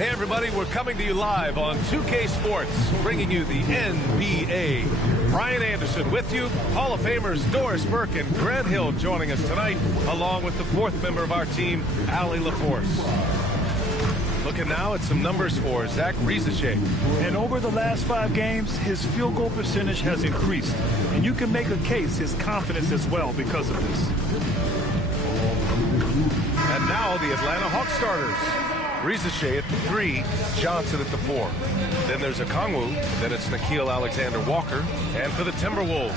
Hey everybody, we're coming to you live on 2K Sports, bringing you the NBA. Brian Anderson with you, Hall of Famers Doris Burke and Grant Hill joining us tonight, along with the fourth member of our team, Allie LaForce. Looking now at some numbers for Zach Riesesche. And over the last 5 games, his field goal percentage has increased. And you can make a case his confidence as well because of this. And now the Atlanta Hawks starters. Riesesche at the 3, Johnson at the 4. Then there's Okongwu, then it's Nickeil Alexander-Walker. And for the Timberwolves,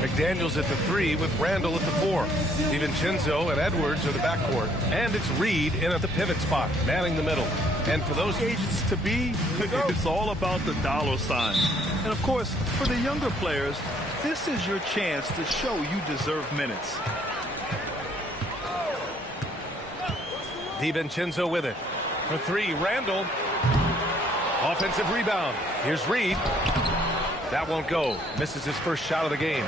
McDaniels at the 3 with Randall at the 4. DiVincenzo and Edwards are the backcourt. And it's Reed in at the pivot spot, manning the middle. And for those agents to be, it's all about the dollar sign. And of course, for the younger players, this is your chance to show you deserve minutes. DiVincenzo with it. For 3, Randall. Offensive rebound. Here's Reed. That won't go. Misses his first shot of the game.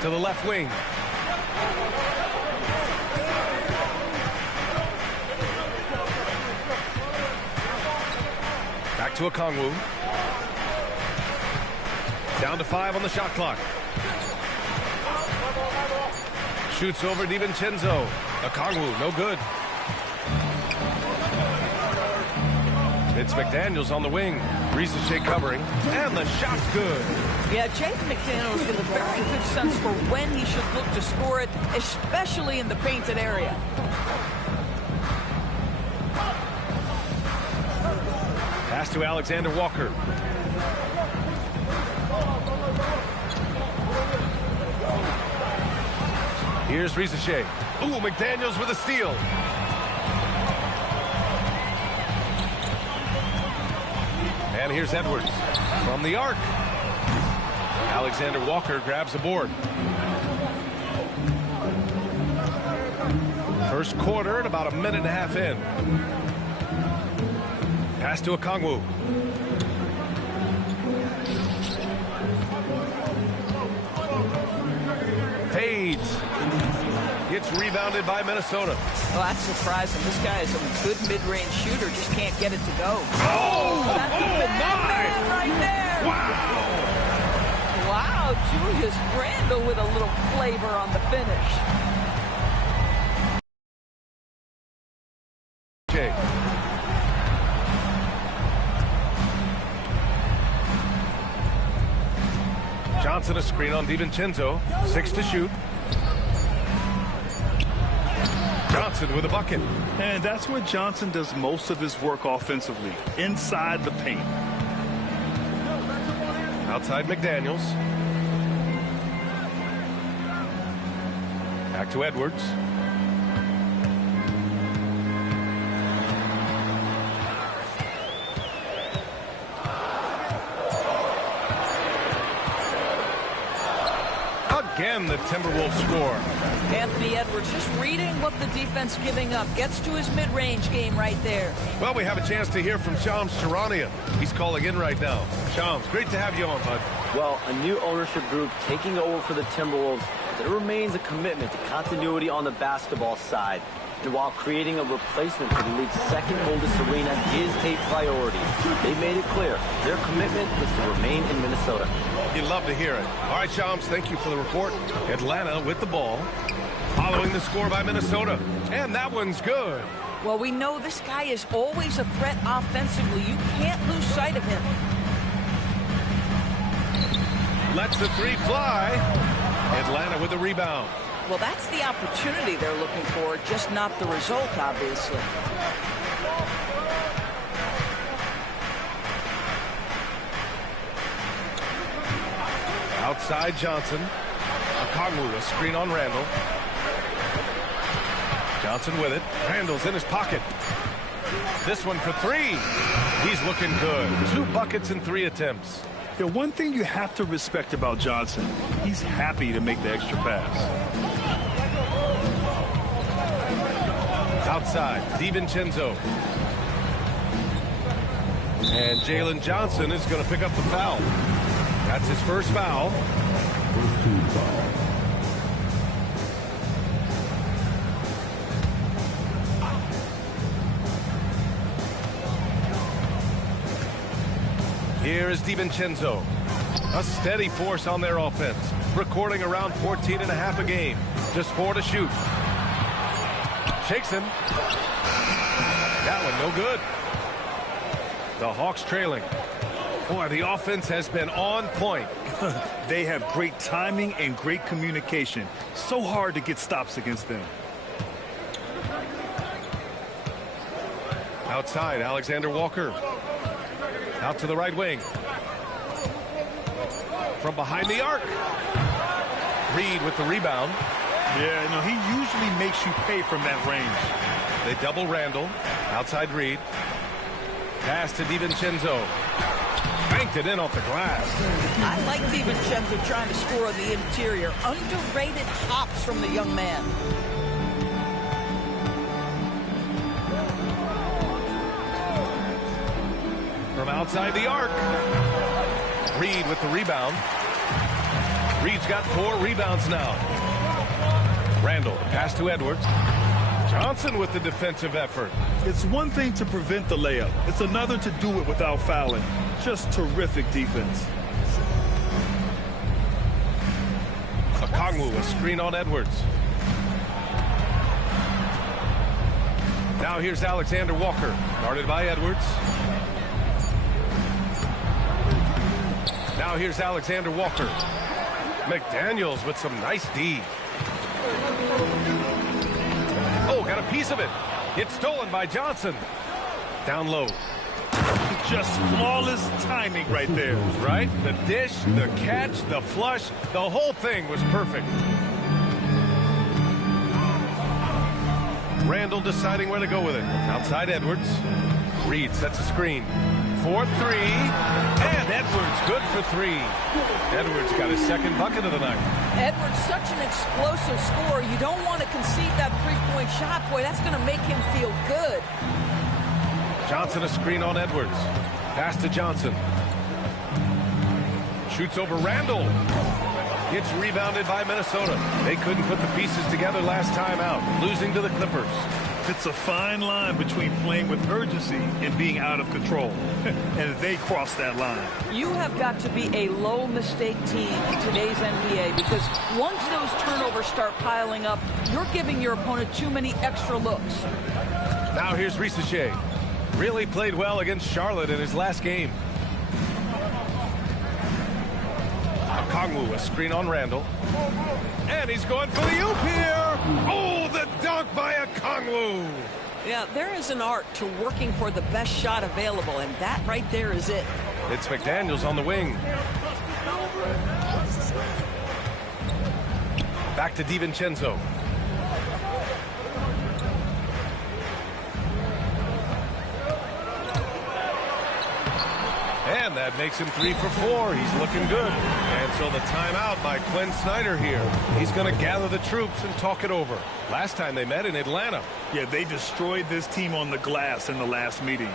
To the left wing. Back to Okongwu. Down to 5 on the shot clock. Shoots over DiVincenzo. Okongwu, no good. It's McDaniels on the wing. Riesesche covering. And the shot's good. Yeah, Jake McDaniels with a very good sense for when he should look to score it, especially in the painted area. Pass to Alexander-Walker. Here's Riesesche. Ooh, McDaniels with a steal. And here's Edwards from the arc. Alexander-Walker grabs the board. First quarter and about a minute and a half in. Pass to Okongwu. Fades. Gets rebounded by Minnesota. Well, that's surprising. This guy is a good mid-range shooter, just can't get it to go. Oh, that's a bad man right there. Wow. Wow, Julius Randle with a little flavor on the finish. Okay. Johnson a screen on DiVincenzo. 6 to shoot. Johnson with a bucket. And that's where Johnson does most of his work offensively, inside the paint. Outside McDaniels. Back to Edwards. Again, the Timberwolves score. Anthony Edwards just reading what the defense giving up. Gets to his mid-range game right there. Well, we have a chance to hear from Shams Charania. He's calling in right now. Shams, great to have you on, bud. Well, a new ownership group taking over for the Timberwolves. There remains a commitment to continuity on the basketball side. And while creating a replacement for the league's second oldest arena is a priority, they made it clear their commitment is to remain in Minnesota. You'd love to hear it. All right, Shams, thank you for the report. Atlanta with the ball, following the score by Minnesota. And that one's good. Well, we know this guy is always a threat offensively. You can't lose sight of him. Lets the 3 fly. Atlanta with the rebound. Well, that's the opportunity they're looking for, just not the result, obviously. Outside Johnson. Okongwu, a screen on Randall. Johnson with it. Randall's in his pocket. This one for 3. He's looking good. 2 buckets in 3 attempts. The one thing you have to respect about Johnson, he's happy to make the extra pass. Outside, DiVincenzo. And Jalen Johnson is going to pick up the foul. That's his first foul. First team foul. Here is DiVincenzo. A steady force on their offense, recording around 14.5 a game. Just 4 to shoot. Shakes him. That one no good. The Hawks trailing. Boy, the offense has been on point. They have great timing and great communication. So hard to get stops against them. Outside, Alexander Walker. Out to the right wing. From behind the arc. Reed with the rebound. Yeah, no, he usually makes you pay from that range. They double Randall. Outside Reed. Pass to DiVincenzo. Banked it in off the glass. I like DiVincenzo trying to score on the interior. Underrated hops from the young man. From outside the arc. Reed with the rebound. Reed's got 4 rebounds now. Randall, pass to Edwards. Johnson with the defensive effort. It's one thing to prevent the layup. It's another to do it without fouling. Just terrific defense. Okongwu, a screen on Edwards. Now here's Alexander Walker, guarded by Edwards. Now here's Alexander Walker. McDaniels with some nice D. Oh, got a piece of it. It's stolen by Johnson. Down low. Just flawless timing right there. Right? The dish, the catch, the flush, the whole thing was perfect. Randall deciding where to go with it. Outside Edwards. Reed sets a screen. 4-3. And Edwards good for 3. Edwards got his second bucket of the night. Edwards, such an explosive scorer. You don't want to concede that three-point shot. Boy, that's going to make him feel good. Johnson a screen on Edwards. Pass to Johnson. Shoots over Randall. Gets rebounded by Minnesota. They couldn't put the pieces together last time out, losing to the Clippers. It's a fine line between playing with urgency and being out of control. And they crossed that line. You have got to be a low-mistake team in today's NBA because once those turnovers start piling up, you're giving your opponent too many extra looks. Now here's Risacher. Really played well against Charlotte in his last game. Okongwu, a screen on Randall. And he's going for the oop here. Oh, the dunk by Okongwu. Yeah, there is an art to working for the best shot available, and that right there is it. It's McDaniels on the wing. Back to DiVincenzo. And that makes him 3 for 4. He's looking good. And so the timeout by Quinn Snyder here. He's going to gather the troops and talk it over. Last time they met in Atlanta. Yeah, they destroyed this team on the glass in the last meeting.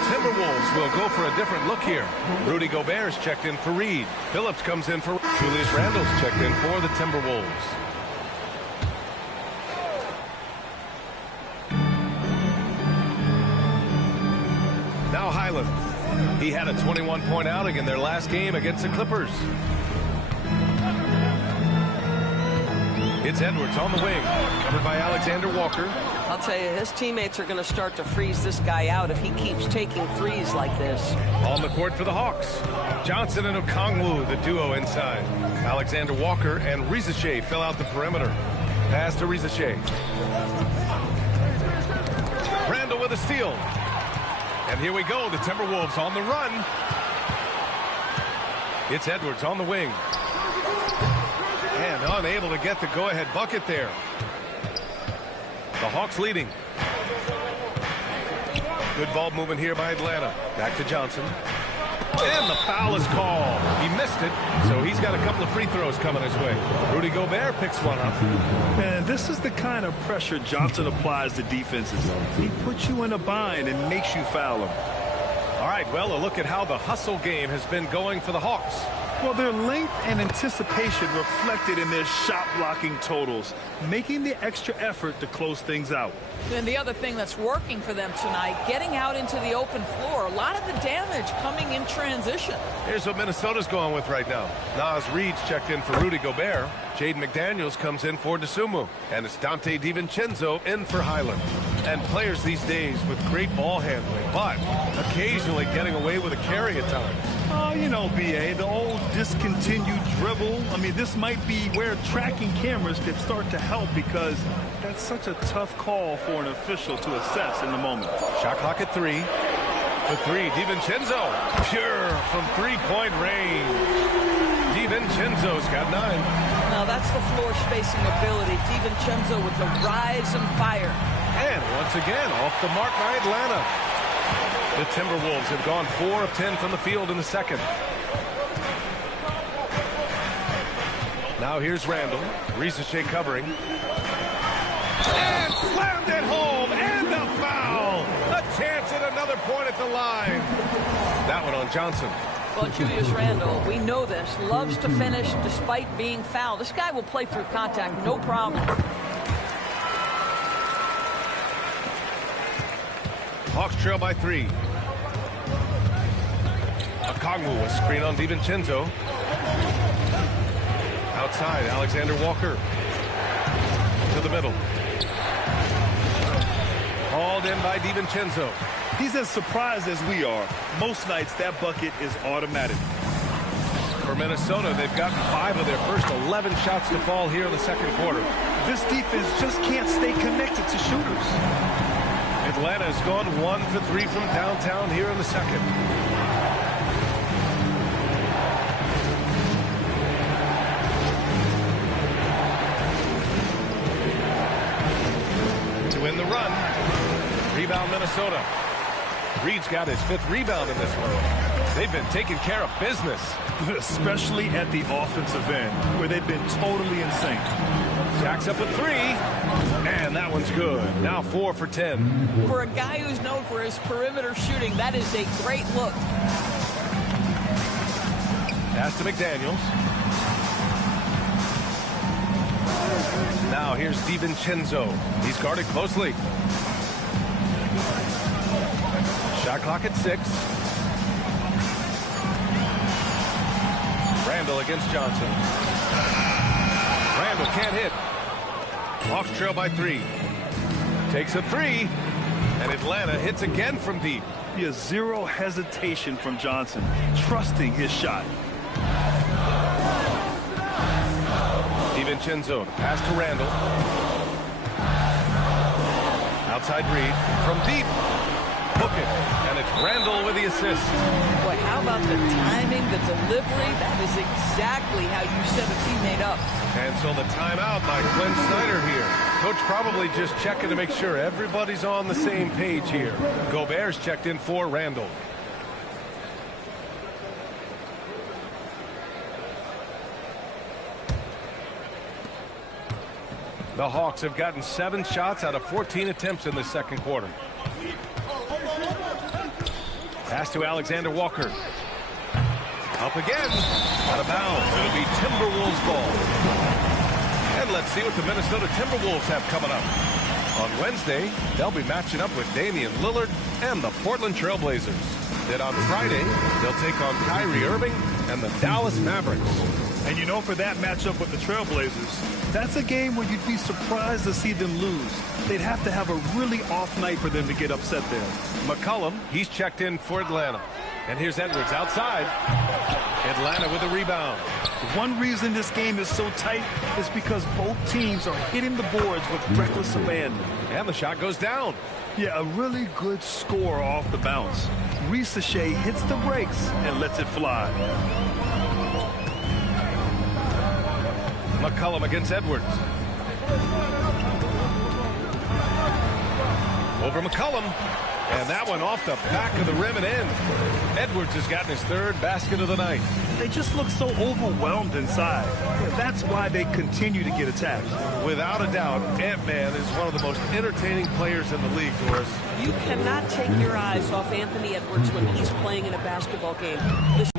Timberwolves will go for a different look here. Rudy Gobert's checked in for Reed. Phillips comes in for Julius Randle's checked in for the Timberwolves. Now Highland. He had a 21-point outing in their last game against the Clippers. It's Edwards on the wing, covered by Alexander Walker. I'll tell you, his teammates are going to start to freeze this guy out if he keeps taking threes like this. On the court for the Hawks, Johnson and Okongwu, the duo inside. Alexander Walker and Rizachet fill out the perimeter. Pass to Rizachet. Randall with a steal. And here we go, the Timberwolves on the run. It's Edwards on the wing. And unable to get the go-ahead bucket there. The Hawks leading. Good ball movement here by Atlanta. Back to Johnson. And the foul is called. He missed it, so he's got a couple of free throws coming his way. Rudy Gobert picks one up. And this is the kind of pressure Johnson applies to defenses. He puts you in a bind and makes you foul him. All right, well, a look at how the hustle game has been going for the Hawks. Well, their length and anticipation reflected in their shot blocking totals, making the extra effort to close things out. And the other thing that's working for them tonight, getting out into the open floor. A lot of the damage coming in transition. Here's what Minnesota's going with right now. Nas Reed's checked in for Rudy Gobert. Jaden McDaniels comes in for DeSumo. And it's Dante DiVincenzo in for Highland. And players these days with great ball handling, but occasionally getting away with a carry at times. Oh, you know, B.A., the old discontinued dribble. I mean, this might be where tracking cameras could start to help because that's such a tough call for an official to assess in the moment. Shot clock at 3. The 3, DiVincenzo. Pure from three-point range. DiVincenzo's got 9. Now that's the floor spacing ability. DiVincenzo with the rise and fire. And once again, off the mark by Atlanta. The Timberwolves have gone 4 of 10 from the field in the second. Now here's Randall. Rizachet covering. And slammed it home. And the foul. A chance at another point at the line. That one on Johnson. Well, Julius Randle, we know this, loves to finish despite being fouled. This guy will play through contact, no problem. Hawks trail by 3. Okongwu, a screen on DiVincenzo. Outside, Alexander Walker. To the middle. Hauled in by DiVincenzo. He's as surprised as we are. Most nights, that bucket is automatic. For Minnesota, they've gotten 5 of their first 11 shots to fall here in the second quarter. This defense just can't stay connected to shooters. Atlanta has gone 1 for 3 from downtown here in the second. To win the run. Rebound Minnesota. Reed's got his 5th rebound in this one. They've been taking care of business. Especially at the offensive end, where they've been totally in sync. Jacks up a 3. And that one's good. Now 4 for 10. For a guy who's known for his perimeter shooting, that is a great look. Pass to McDaniels. Now here's DiVincenzo. He's guarded closely. Shot clock at 6. Randall against Johnson. Randall can't hit. Hawks trail by 3. Takes a 3. And Atlanta hits again from deep. He has zero hesitation from Johnson, trusting his shot. DiVincenzo, pass to Randall. Outside Reed from deep. Book it. And it's Randall with the assist. Boy, how about the timing, the delivery? That is exactly how you set a teammate up. And so the timeout by Glenn Snyder here. Coach probably just checking to make sure everybody's on the same page here. Gobert's checked in for Randall. The Hawks have gotten 7 shots out of 14 attempts in the second quarter. Pass to Alexander Walker. Up again. Out of bounds. It'll be Timberwolves ball. And let's see what the Minnesota Timberwolves have coming up. On Wednesday, they'll be matching up with Damian Lillard and the Portland Trailblazers. Then on Friday, they'll take on Kyrie Irving and the Dallas Mavericks. And you know, for that matchup with the Trailblazers, that's a game where you'd be surprised to see them lose. They'd have to have a really off night for them to get upset there. McCollum, he's checked in for Atlanta. And here's Edwards outside. Atlanta with a rebound. One reason this game is so tight is because both teams are hitting the boards with reckless abandon. And the shot goes down. Yeah, a really good score off the bounce. Ricochet hits the brakes and lets it fly. McCollum against Edwards. Over McCollum. And that one off the back of the rim and in. Edwards has gotten his third basket of the night. They just look so overwhelmed inside. That's why they continue to get attacked. Without a doubt, Ant-Man is one of the most entertaining players in the league, Doris. You cannot take your eyes off Anthony Edwards when he's playing in a basketball game.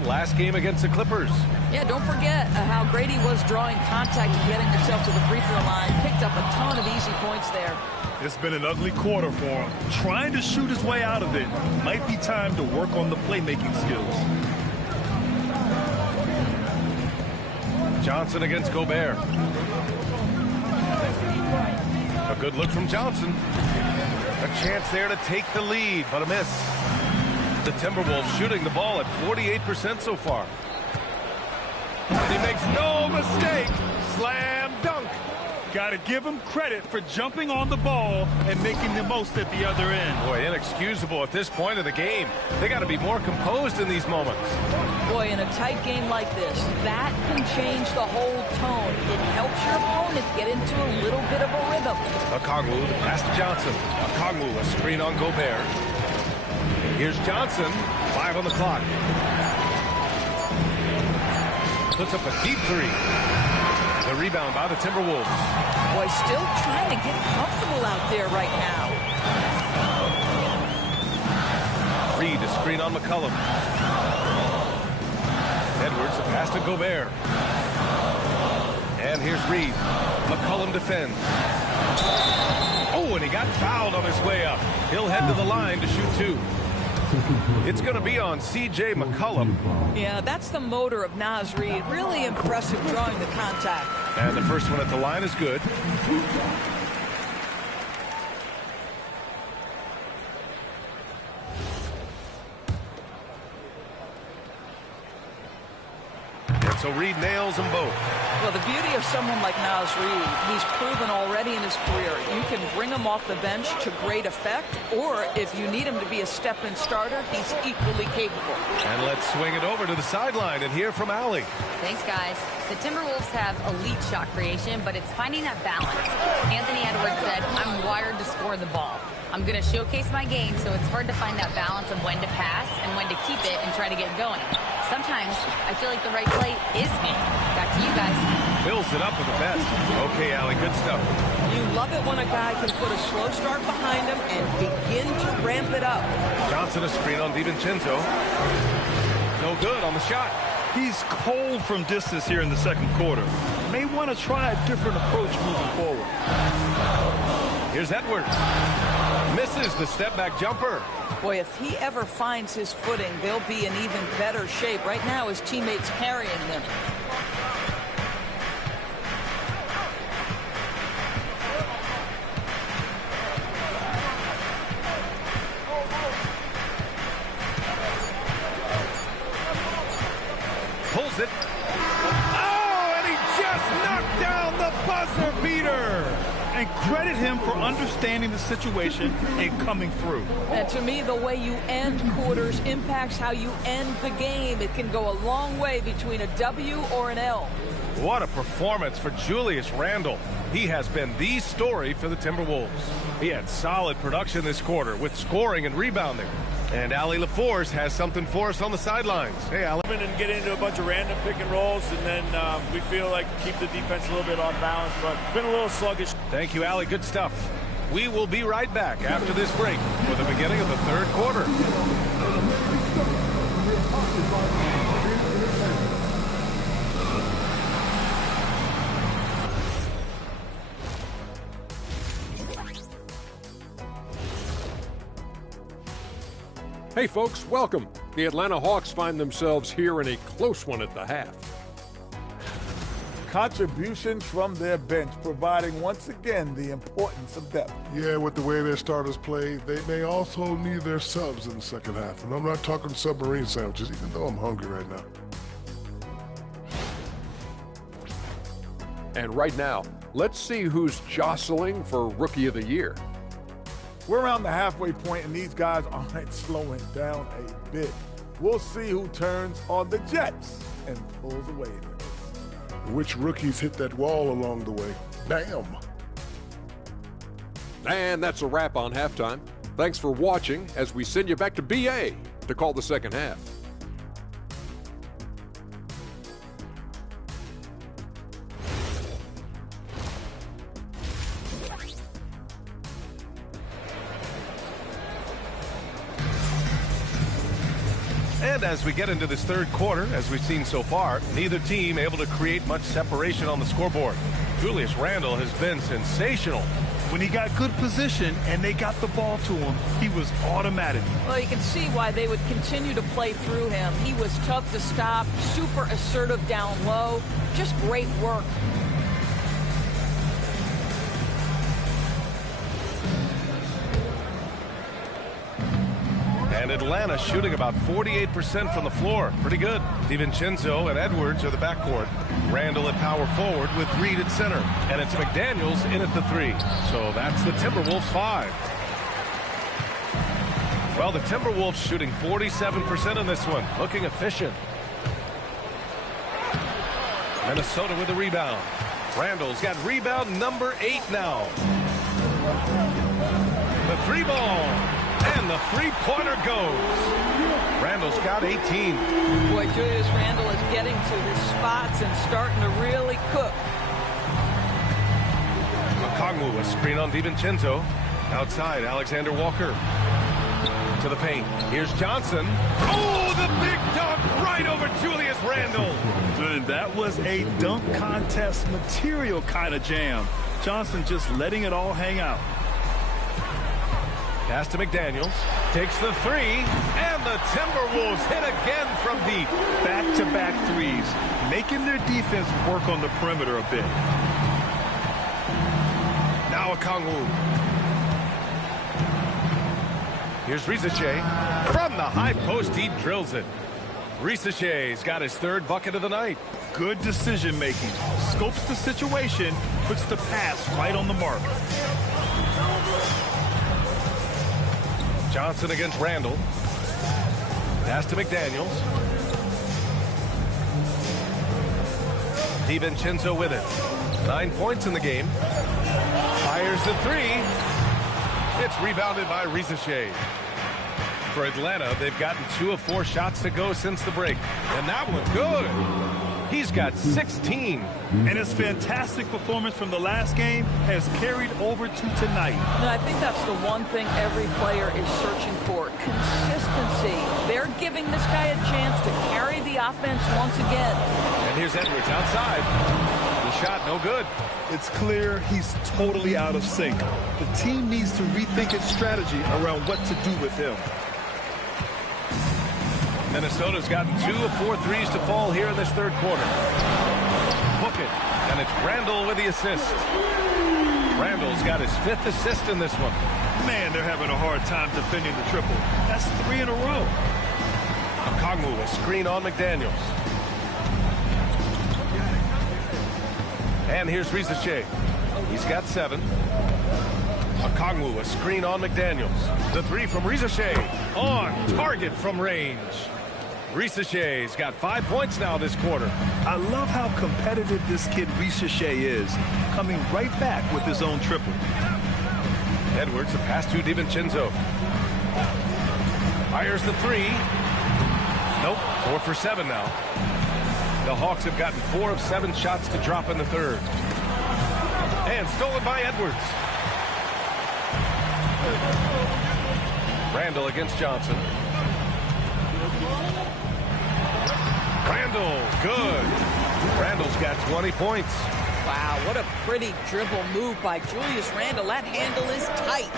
Last game against the Clippers. Yeah, don't forget how great he was drawing contact and getting himself to the free throw line. Picked up a ton of easy points there. It's been an ugly quarter for him. Trying to shoot his way out of it. Might be time to work on the playmaking skills. Johnson against Gobert. A good look from Johnson. A chance there to take the lead, but a miss. The Timberwolves shooting the ball at 48% so far. And he makes no mistake. Slam dunk. Got to give him credit for jumping on the ball and making the most at the other end. Boy, inexcusable at this point of the game. They got to be more composed in these moments. Boy, in a tight game like this, that can change the whole tone. It helps your opponent get into a little bit of a rhythm. Okongwu, the pass to Johnson. Okongwu, a screen on Gobert. Here's Johnson, 5 on the clock. Puts up a deep three. The rebound by the Timberwolves. Boy, still trying to get comfortable out there right now. Reed, a screen on McCollum. Edwards, a pass to Gobert. And here's Reed. McCollum defends. Oh, and he got fouled on his way up. He'll head to the line to shoot two. It's going to be on C.J. McCollum. Yeah, that's the motor of Naz Reid. Really impressive drawing the contact. And the first one at the line is good. And so Reed nails them both. Well, the beauty of someone like Naz Reid, he's proven already in his career. You can bring him off the bench to great effect, or if you need him to be a step-in starter, he's equally capable. And let's swing it over to the sideline and hear from Allie. Thanks, guys. The Timberwolves have elite shot creation, but it's finding that balance. Anthony Edwards said, I'm wired to score the ball. I'm going to showcase my game, so it's hard to find that balance of when to pass and when to keep it and try to get going. Sometimes I feel like the right play is me. Back to you guys. Fills it up with the best. Okay, Allie, good stuff. You love it when a guy can put a slow start behind him and begin to ramp it up. Johnson, a screen on DiVincenzo. No good on the shot. He's cold from distance here in the second quarter. May want to try a different approach moving forward. Here's Edwards. Misses the step-back jumper. Boy, if he ever finds his footing, they'll be in even better shape. Right now, his teammates carrying him. Pulls it. Oh, and he just knocked down the buzzer beater. And credit him for understanding the situation and coming through. And to me, the way you end quarters impacts how you end the game. It can go a long way between a W or an L. What a performance for Julius Randle. He has been the story for the Timberwolves. He had solid production this quarter with scoring and rebounding. And Allie LaForce has something for us on the sidelines. Hey, Allie. And get into a bunch of random pick and rolls, and then we feel like keep the defense a little bit off balance, but been a little sluggish. Thank you, Allie. Good stuff. We will be right back after this break for the beginning of the third quarter. Hey folks, welcome. The Atlanta Hawks find themselves here in a close one at the half. Contributions from their bench, providing once again the importance of depth. Yeah, with the way their starters play, they may also need their subs in the second half. And I'm not talking submarine sandwiches, even though I'm hungry right now. And right now, let's see who's jostling for Rookie of the Year. We're around the halfway point, and these guys aren't slowing down a bit. We'll see who turns on the Jets and pulls away in this. Which rookies hit that wall along the way? Bam! And that's a wrap on halftime. Thanks for watching as we send you back to BA to call the second half. And as we get into this third quarter, as we've seen so far, neither team able to create much separation on the scoreboard. Julius Randle has been sensational. When he got good position and they got the ball to him, he was automatic. Well, you can see why they would continue to play through him. He was tough to stop, super assertive down low, just great work. And Atlanta shooting about 48% from the floor. Pretty good. DiVincenzo and Edwards are the backcourt. Randle at power forward with Reed at center. And it's McDaniels in at the 3. So that's the Timberwolves 5. Well, the Timberwolves shooting 47% in this one. Looking efficient. Minnesota with the rebound. Randle's got rebound number 8 now. The 3 ball. And the three-pointer goes. Randle's got 18. Boy, Julius Randle is getting to his spots and starting to really cook. Okongwu, a screen on DiVincenzo. Outside, Alexander Walker. To the paint. Here's Johnson. Oh, the big dunk right over Julius Randle. And that was a dunk contest material kind of jam. Johnson just letting it all hang out. Pass to McDaniels, takes the 3, and the Timberwolves hit again from deep. Back-to-back threes, making their defense work on the perimeter a bit. Now Okongwu. Here's Risache. From the high post, he drills it. Risache's got his 3rd bucket of the night. Good decision-making. Scopes the situation, puts the pass right on the mark. Johnson against Randle. Pass to McDaniels. DiVincenzo with it. 9 points in the game. Fires the 3. It's rebounded by Risache. For Atlanta, they've gotten 2 of 4 shots to go since the break. And that one's good. He's got 16. And his fantastic performance from the last game has carried over to tonight. And I think that's the one thing every player is searching for, consistency. They're giving this guy a chance to carry the offense once again. And here's Edwards outside. The shot no good. It's clear he's totally out of sync. The team needs to rethink its strategy around what to do with him. Minnesota's gotten 2 of 4 threes to fall here in this third quarter. Book it, and it's Randle with the assist. Randle's got his 5th assist in this one. Man, they're having a hard time defending the triple. That's 3 in a row. Okongwu, a screen on McDaniels. And here's Risache. He's got 7. Okongwu, a screen on McDaniels. The 3 from Risache. On target from range. Risache's got 5 points now this quarter. I love how competitive this kid Risache is, coming right back with his own triple. Edwards, the pass to DiVincenzo. Fires the 3. Nope, 4 for 7 now. The Hawks have gotten 4 of 7 shots to drop in the third. And stolen by Edwards. Randle against Johnson. Randle, good. Randle's got 20 points. Wow, what a pretty dribble move by Julius Randle. That handle is tight.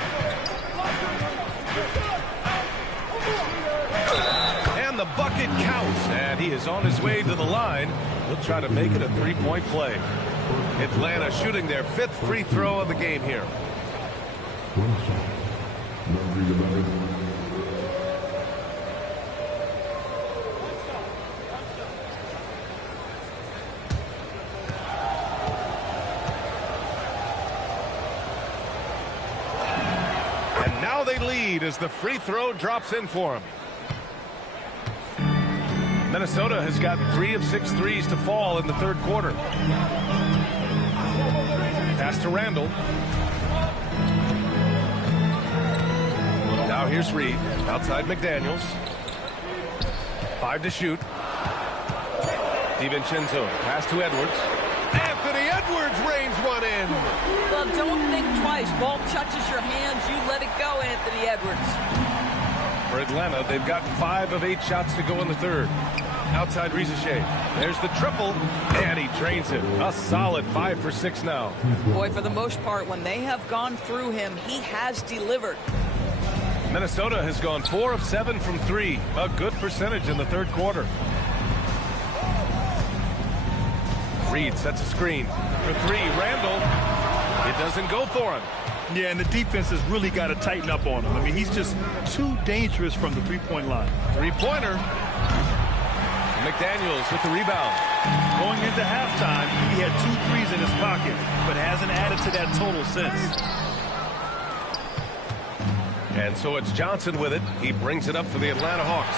And the the bucket counts, and he is on his way to the line. He'll try to make it a three-point play. Atlanta shooting their 5th free throw of the game here. And now they lead as the free throw drops in for him. Minnesota has gotten 3 of 6 threes to fall in the third quarter. Pass to Randall. Now here's Reed. Outside McDaniels. 5 to shoot. DiVincenzo. Pass to Edwards. Anthony Edwards rains one in. Well, don't think twice. Ball touches your hands. You let it go, Anthony Edwards. For Atlanta, they've gotten 5 of 8 shots to go in the third. Outside Rizichet. There's the triple, and he drains it. A solid 5 for 6 now. Boy, for the most part, when they have gone through him, he has delivered. Minnesota has gone 4 of 7 from 3. A good percentage in the third quarter. Reed sets a screen. For 3, Randall. It doesn't go for him. Yeah, and the defense has really got to tighten up on him. I mean, he's just too dangerous from the three-point line. Three-pointer. McDaniels with the rebound. Going into halftime, he had 2 threes in his pocket, but hasn't added to that total since. And so it's Johnson with it. He brings it up for the Atlanta Hawks.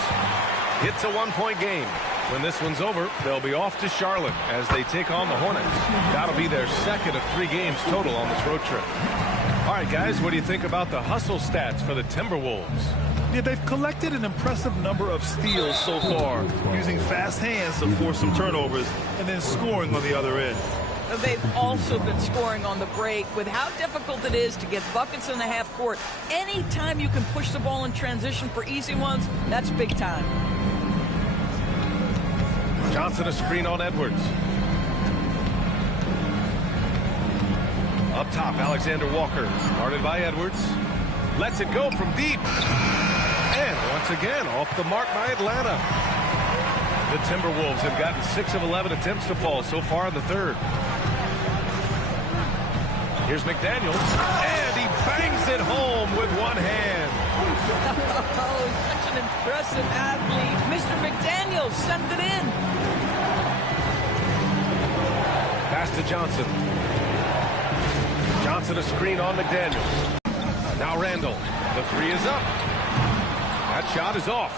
It's a 1-point game. When this one's over, they'll be off to Charlotte as they take on the Hornets. That'll be their 2nd of 3 games total on this road trip. All right, guys, what do you think about the hustle stats for the Timberwolves? Yeah, they've collected an impressive number of steals so far, using fast hands to force some turnovers and then scoring on the other end. They've also been scoring on the break. With how difficult it is to get buckets in the half court, anytime you can push the ball in transition for easy ones, that's big time. Johnson a screen on Edwards. Up top, Alexander Walker. Guarded by Edwards. Lets it go from deep. And once again, off the mark by Atlanta. The Timberwolves have gotten 6 of 11 attempts to fall so far in the third. Here's McDaniels. And he bangs it home with one hand. Oh, such an impressive athlete. Mr. McDaniels sent it in. Pass to Johnson. Johnson a screen on McDaniels. Now Randall. The 3 is up. That shot is off.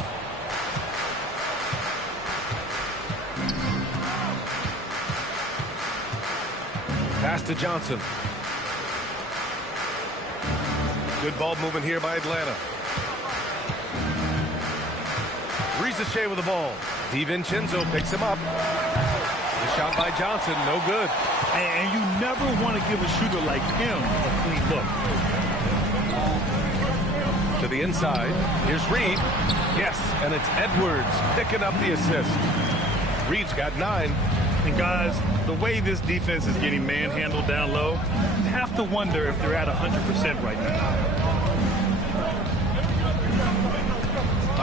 Pass to Johnson. Good ball movement here by Atlanta. Rizichet with the ball. DiVincenzo picks him up. The shot by Johnson, no good. And you never want to give a shooter like him a clean look. To the inside. Here's Reed. Yes, and it's Edwards picking up the assist. Reed's got 9. And guys, the way this defense is getting manhandled down low, you have to wonder if they're at 100% right now.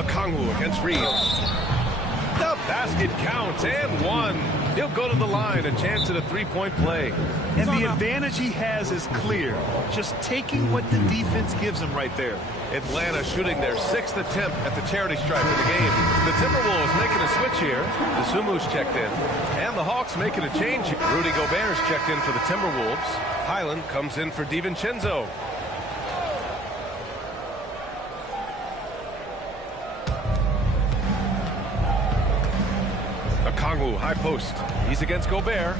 Okongwu against Reed. The basket counts and 1. He'll go to the line, a chance at a 3-point play. And the advantage he has is clear. Just taking what the defense gives him right there. Atlanta shooting their 6th attempt at the charity stripe of the game. The Timberwolves making a switch here. The Sumu's checked in. And the Hawks making a change. Rudy Gobert's checked in for the Timberwolves. Highland comes in for DiVincenzo. Okongwu, high post. He's against Gobert.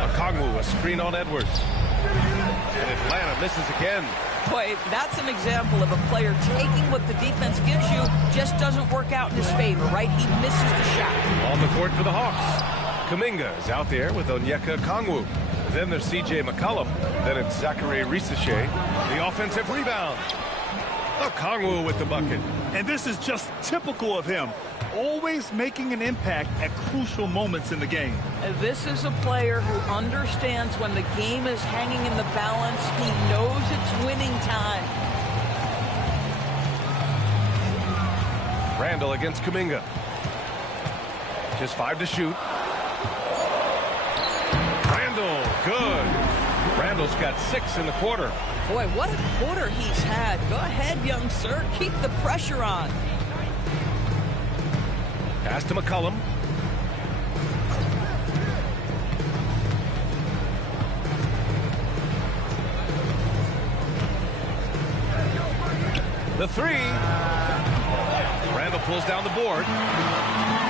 Okongwu, a screen on Edwards. And Atlanta misses again. Boy, that's an example of a player taking what the defense gives you, just doesn't work out in his favor, right? He misses the shot. On the court for the Hawks. Kuminga is out there with Onyeka Okongwu. Then there's C.J. McCollum. Then it's Zachary Rizichet. The offensive rebound. Okongwu with the bucket. And this is just typical of him. Always making an impact at crucial moments in the game. This is a player who understands when the game is hanging in the balance. He knows it's winning time. Randall against Kuminga. Just 5 to shoot. Randall, good. Randall's got 6 in the quarter. Boy, what a quarter he's had. Go ahead, young sir. Keep the pressure on. Pass to McCollum. The 3. Randall pulls down the board.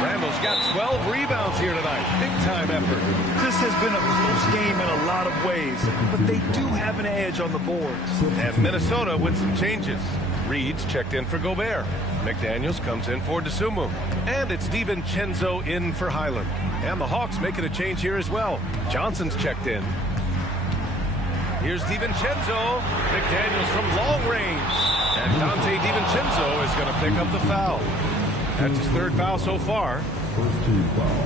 Randall's got 12 rebounds here tonight. Big time effort. This has been a close game in a lot of ways, but they do have an edge on the boards. And Minnesota with some changes. Reed's checked in for Gobert. McDaniels comes in for DeSumo. And it's DiVincenzo in for Highland. And the Hawks making a change here as well. Johnson's checked in. Here's DiVincenzo. McDaniels from long range. And Dante DiVincenzo is going to pick up the foul. That's his 3rd foul so far. First team foul.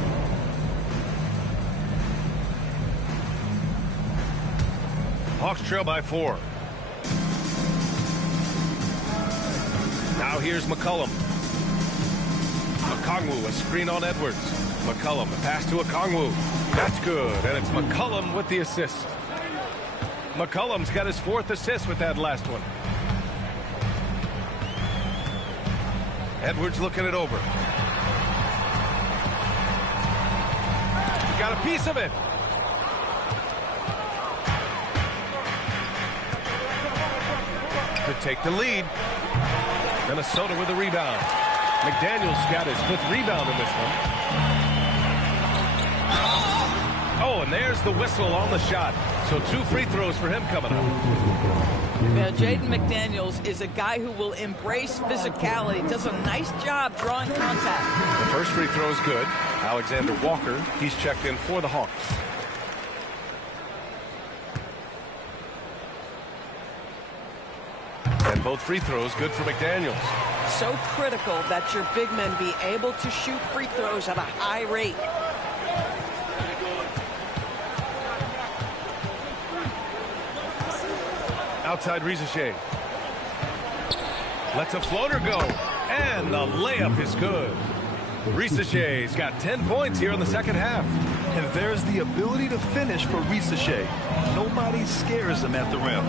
Hawks trail by 4. Now here's McCollum. Okongwu, a screen on Edwards. McCollum, a pass to Okongwu. That's good, and it's McCollum with the assist. McCollum's got his 4th assist with that last one. Edwards looking it over. He got a piece of it. To take the lead. Minnesota with the rebound. McDaniels got his 5th rebound in this one. Oh, and there's the whistle on the shot. So 2 free throws for him coming up. Yeah, Jaden McDaniels is a guy who will embrace physicality. Does a nice job drawing contact. The first free throw is good. Alexander Walker, he's checked in for the Hawks. And both free throws good for McDaniels. So critical that your big men be able to shoot free throws at a high rate. Outside Rizachet. Lets a floater go. And the layup is good. Rizachet's got 10 points here in the second half. And there's the ability to finish for Rizachet. Nobody scares him at the rim.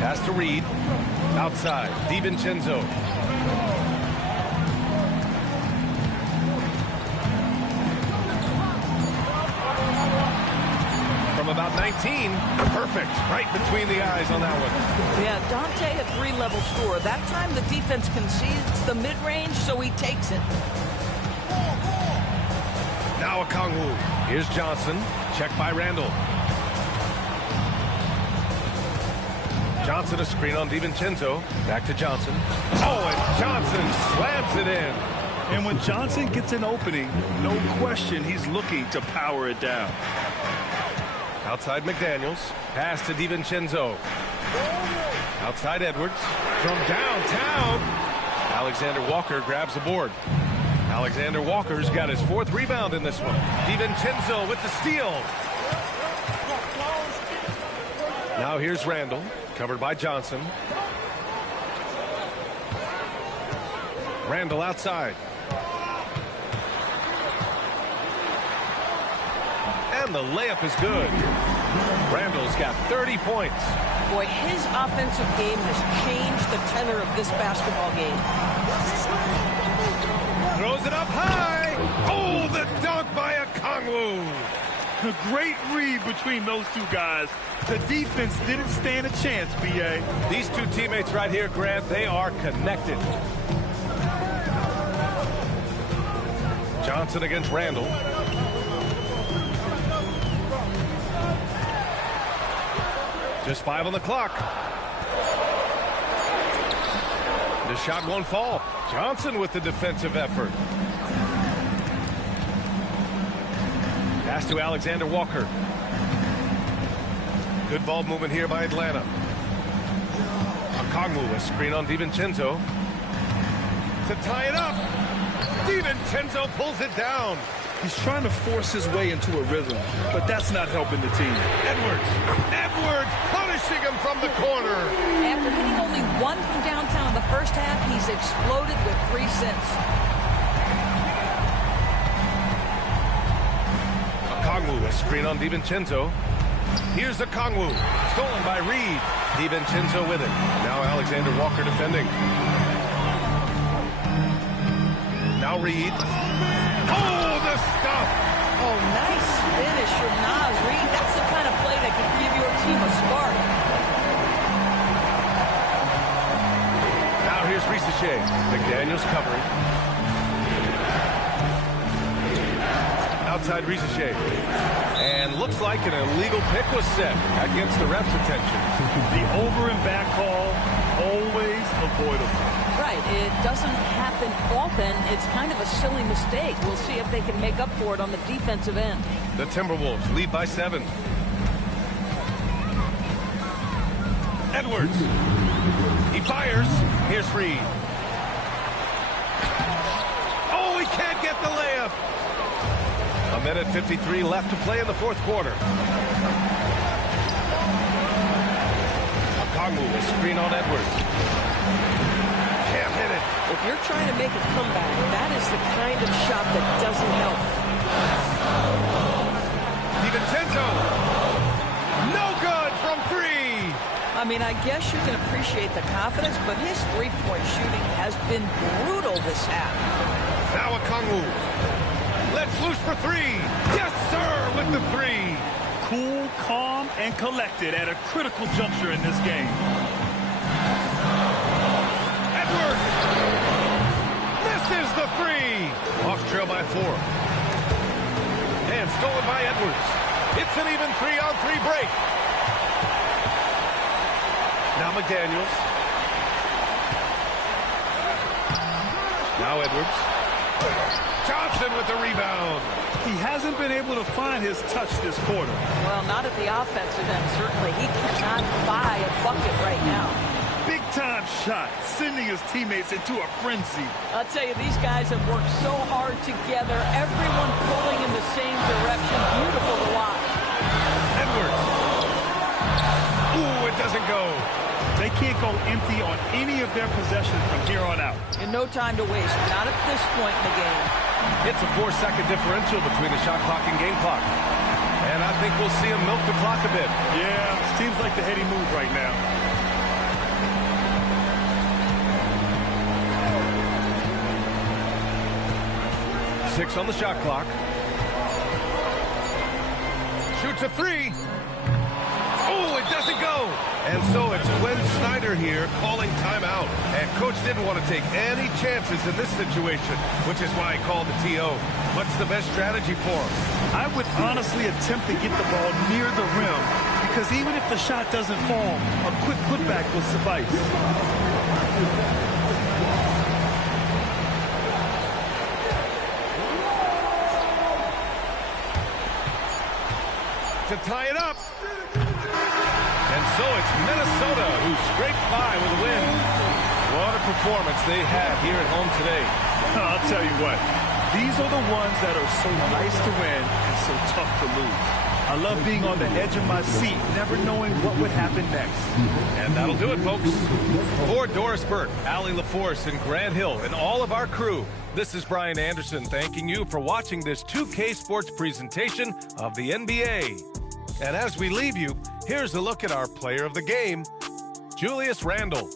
Pass to Reed. Outside. DiVincenzo. From about 19. Perfect. Right between the eyes on that one. Yeah, Dante a 3-level scorer. That time the defense concedes the mid-range, so he takes it. Now Okongwu. Here's Johnson. Checked by Randall. Johnson a screen on DiVincenzo. Back to Johnson. Oh, and Johnson slams it in. And when Johnson gets an opening, no question he's looking to power it down. Outside McDaniels. Pass to DiVincenzo. Outside Edwards. From downtown. Alexander Walker grabs the board. Alexander Walker's got his 4th rebound in this one. DiVincenzo with the steal. Now here's Randall. Covered by Johnson. Randall outside. And the layup is good. Randall's got 30 points. Boy, his offensive game has changed the tenor of this basketball game. Throws it up high. Oh, the dunk by Okongwu. A great read between those two guys. The defense didn't stand a chance, B.A. These two teammates right here, Grant, they are connected. Johnson against Randall. Just 5 on the clock. The shot won't fall. Johnson with the defensive effort. Pass to Alexander Walker. Good ball movement here by Atlanta. Okongwu, a screen on DiVincenzo. To tie it up. DiVincenzo pulls it down. He's trying to force his way into a rhythm, but that's not helping the team. Edwards punishing him from the corner. After hitting only one from downtown in the first half, he's exploded with 3 since. Okongwu, a screen on DiVincenzo. Here's Okongwu, stolen by Reed. DiVincenzo with it. Now Alexander Walker defending. Now Reed. Oh, the stuff! Oh, nice finish from Naz Reid. That's the kind of play that can give your team a spark. Now here's Risache. McDaniels covering. Outside Risache. And looks like an illegal pick was set. That gets the ref's attention. The over and back call, always avoidable. Right, it doesn't happen often. It's kind of a silly mistake. We'll see if they can make up for it on the defensive end. The Timberwolves lead by 7. Edwards. He fires. Here's Reed. Oh, he can't get the layup. 1:53 left to play in the fourth quarter. Okongwu, a screen on Edwards. Can't hit it. If you're trying to make a comeback, that is the kind of shot that doesn't help. DiVincenzo. No good from 3. I mean, I guess you can appreciate the confidence, but his three-point shooting has been brutal this half. Now Okongwu. Let's loose for 3. Yes, sir, with the 3. Cool, calm, and collected at a critical juncture in this game. Edwards. Misses the 3. Off trail by 4. And stolen by Edwards. It's an even 3-on-3 break. Now McDaniels. Now Edwards. Johnson with the rebound. He hasn't been able to find his touch this quarter. Well, not at the offensive end, certainly. He cannot buy a bucket right now. Big-time shot, sending his teammates into a frenzy. I'll tell you, these guys have worked so hard together, everyone pulling in the same direction. Beautiful to watch. Edwards. Ooh, it doesn't go. They can't go empty on any of their possessions from here on out. And no time to waste, not at this point in the game. It's a 4-second differential between the shot clock and game clock. And I think we'll see him milk the clock a bit. Yeah, seems like the heady move right now. Six on the shot clock. Shoots a 3. Oh, it doesn't go. And so it's Glenn Snyder here calling timeout. And coach didn't want to take any chances in this situation, which is why he called the TO. What's the best strategy for him? I would honestly attempt to get the ball near the rim, because even if the shot doesn't fall, a quick putback will suffice. To tie it up. And so it's Minnesota who scrapes by with a win. What a performance they had here at home today. I'll tell you what, these are the ones that are so nice to win and so tough to lose. I love being on the edge of my seat, never knowing what would happen next. And that'll do it, folks. For Doris Burke, Allie LaForce, and Grant Hill, and all of our crew, this is Brian Anderson thanking you for watching this 2K Sports presentation of the NBA. And as we leave you, here's a look at our player of the game, Julius Randle.